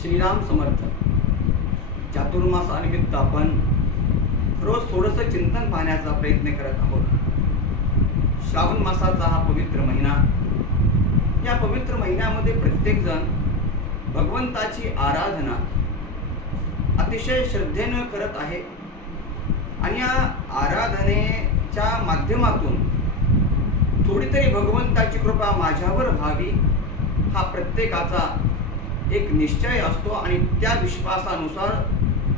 श्रीराम समर्थ. चातुर्मासानिमित्त आपण रोज थोडंसं चिंतन पाहण्याचा प्रयत्न करत आहोत. श्रावण मासाचा हा पवित्र महिना, या पवित्र महिन्यामध्ये प्रत्येकजण भगवंताची आराधना अतिशय श्रद्धेनं करत आहे आणि या आराधनेच्या माध्यमातून थोडी तरी भगवंताची कृपा माझ्यावर व्हावी हा प्रत्येकाचा एक निश्चय असतो आणि त्या विश्वासानुसार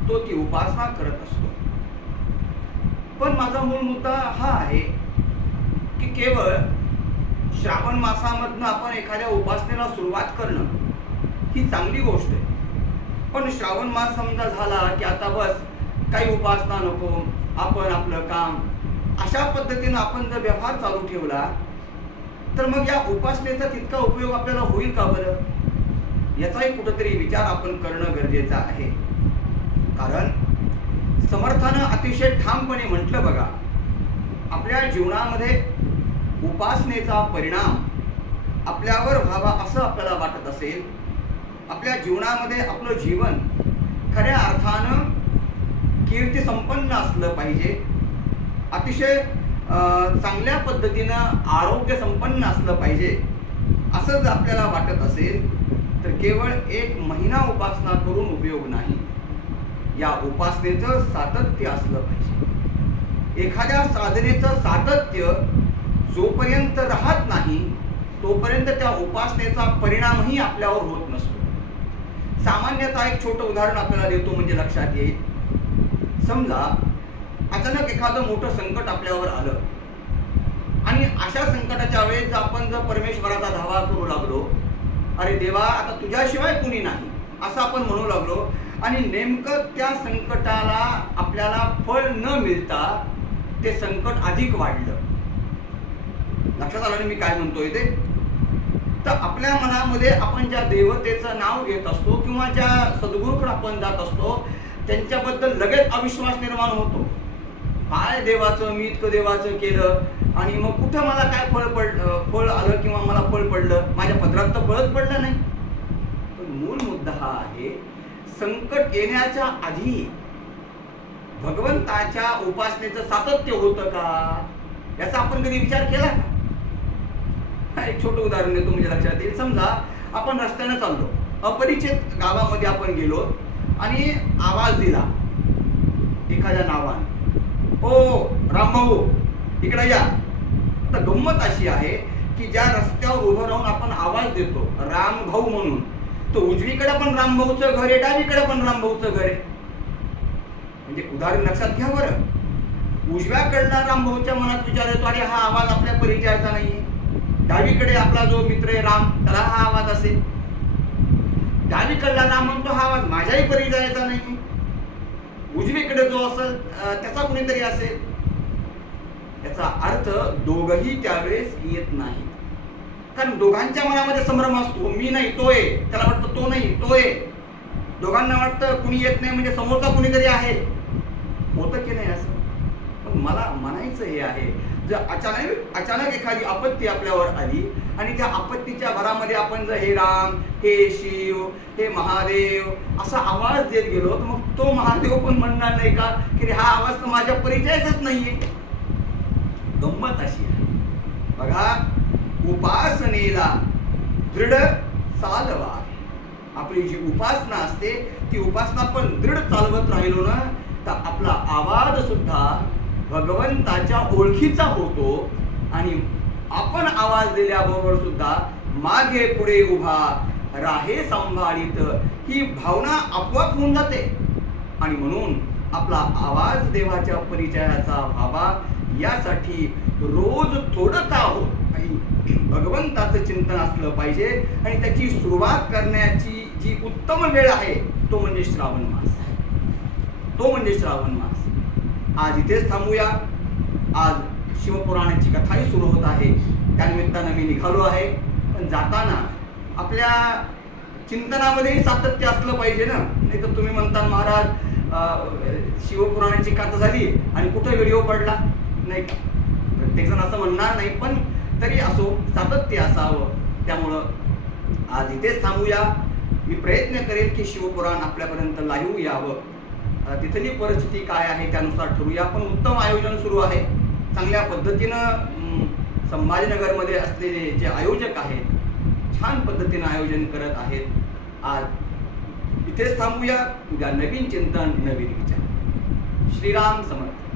तो ती उपासना करत असतो. पण माझा मूळ मुद्दा हा आहे की केवळ श्रावण मासामधनं आपण एखाद्या उपासनेला सुरुवात करणं ही चांगली गोष्ट आहे. पण श्रावण मास समजा झाला की आता बस काही उपासना नको, आपण आपलं काम, अशा पद्धतीनं आपण जर व्यवहार चालू ठेवला तर मग या उपासनेचा तितका उपयोग आपल्याला होईल का बरं, याचाही कुठेतरी विचार आपण करणं गरजेचं आहे. कारण समर्थानं अतिशय ठामपणे म्हटलं बघा, आपल्या जीवनामध्ये उपासनेचा परिणाम आपल्यावर व्हावा असं आपल्याला वाटत असेल, आपल्या जीवनामध्ये आपलं जीवन खऱ्या अर्थानं कीर्ती संपन्न असलं पाहिजे, अतिशय चांगल्या पद्धतीनं आरोग्य संपन्न असलं पाहिजे असं जर आपल्याला वाटत असेल तर केवळ एक महिना उपासना करून उपयोग नाही. या उपासनेचं सातत्य असलं पाहिजे. एखाद्या साधनेचं सातत्य जोपर्यंत राहत नाही तोपर्यंत त्या उपासनेचा परिणामही आपल्यावर होत नसतो. सामान्यतः एक छोटं उदाहरण आपल्याला देतो म्हणजे लक्षात येईल. समजा अचानक एखादं मोठं संकट आपल्यावर आलं आणि अशा संकटाच्या वेळेस आपण जर परमेश्वराचा धावा करू लागलो, अरे देवा आता तुझ्याशिवाय कुणी नाही असं आपण म्हणू लागलो आणि नेमकं त्या संकटाला आपल्याला फळ न मिळता ते संकट अधिक वाढलं. लक्षात आलं मी काय म्हणतोय ते? तर आपल्या मनामध्ये आपण ज्या देवतेचं नाव घेत असतो किंवा ज्या सद्गुरूकडे आपण जात असतो त्यांच्याबद्दल लगेच अविश्वास निर्माण होतो. काय देवाचं, मी इतकं देवाचं केलं आणि मग कुठं मला काय फळ आलं किंवा मला फळ पडलं, माझ्या पदरात तर फळच पडलं नाही. पण मूळ मुद्दा हा आहे, संकट येण्याच्या आधी भगवंताच्या उपासनेचं सातत्य होतं का याचा आपण कधी विचार केला का? एक छोटं उदाहरण देतो म्हणजे लक्षात येईल. समजा आपण रस्त्याने चाललो, अपरिचित गावामध्ये आपण गेलो आणि आवाज दिला एखाद्या नावाने, ओ रामभाऊ इकडे या. तर गंमत अशी आहे की ज्या रस्त्यावर उभं राहून आपण आवाज देतो रामभाऊ म्हणून, तो उजवीकडे पण रामभाऊचं घर आहे, डावीकडे पण रामभाऊचं घर आहे. म्हणजे उदाहरण लक्षात घ्या बरं. उजव्याकडला रामभाऊच्या मनात विचार येतो, अरे हा आवाज आपल्या परिचयाचा नाहीये. डावीकडे आपला जो मित्र आहे राम, त्याला हा आवाज असेल. डावीकडला राम म्हणतो हा आवाज माझ्याही परिचयाचा नाहीये. उजवीकडे जो असेल त्याचा कुणीतरी असेल. याचा अर्थ दोघही त्यावेळेस येत नाही. कारण दोघांच्या मनामध्ये संभ्रम असतो, मी नाही तो आहे, त्याला वाटतं तो नाही तो आहे. दोघांना वाटतं कुणी येत नाही म्हणजे समोरचा कुणीतरी आहे. होतं की नाही असं? पण मला म्हणायचं हे आहे, जर अचानक एखादी आपत्ती आपल्यावर आली आणि त्या आपत्तीच्या भरामध्ये आपण जर हे राम, हे शिव, हे महादेव असा आवाज देत गेलो तर मग तो महादेव पण म्हणणार नाही का की हा आवाज तर माझ्या परिचयाचाच नाहीये. गंमत अशी आहे बघा, उपासनेला दृढ चालवा. आपली जी उपासना असते ती उपासना पण दृढ चालवत राहिलो ना तर आपला आवाज सुद्धा भगवंताच्या ओळखीचा होतो आणि आपण आवाज दिल्याबरोबर सुद्धा मागे पुढे उभा राहे सांभाळीत ही भावना आपोआप होऊन जाते. आणि म्हणून आपला आवाज देवाच्या परिचयाचा व्हावा यासाठी रोज थोडं का हो भगवंताचं चिंतन असलं पाहिजे. आणि त्याची सुरुवात करण्याची जी उत्तम वेळ आहे तो म्हणजे श्रावण मास. आज इथेच थांबूया. आज शिवपुराणाची कथाही सुरू होत आहे, त्यानिमित्तानं मी निघालो आहे. पण जाताना आपल्या चिंतनामध्येही सातत्य असलं पाहिजे ना. नाही तर तुम्ही म्हणता महाराज शिवपुराणाची कथा झाली आणि कुठे व्हिडिओ पडला नाही का? प्रत्येकजण असं म्हणणार नाही, पण तरी असो सातत्य असावं. त्यामुळं आज इथेच थांबूया. मी प्रयत्न करेल की शिवपुराण आपल्यापर्यंत लाईव्ह यावं. तिथली परिस्थिती काय आहे त्यानुसार ठरवूया. पण उत्तम आयोजन सुरू आहे. चांगल्या पद्धतीनं संभाजीनगरमध्ये असलेले जे आयोजक आहेत छान पद्धतीनं आयोजन करत आहेत. आज इथेच थांबूया. उद्या नवीन चिंतन, नवीन विचार. श्रीराम समर्थ.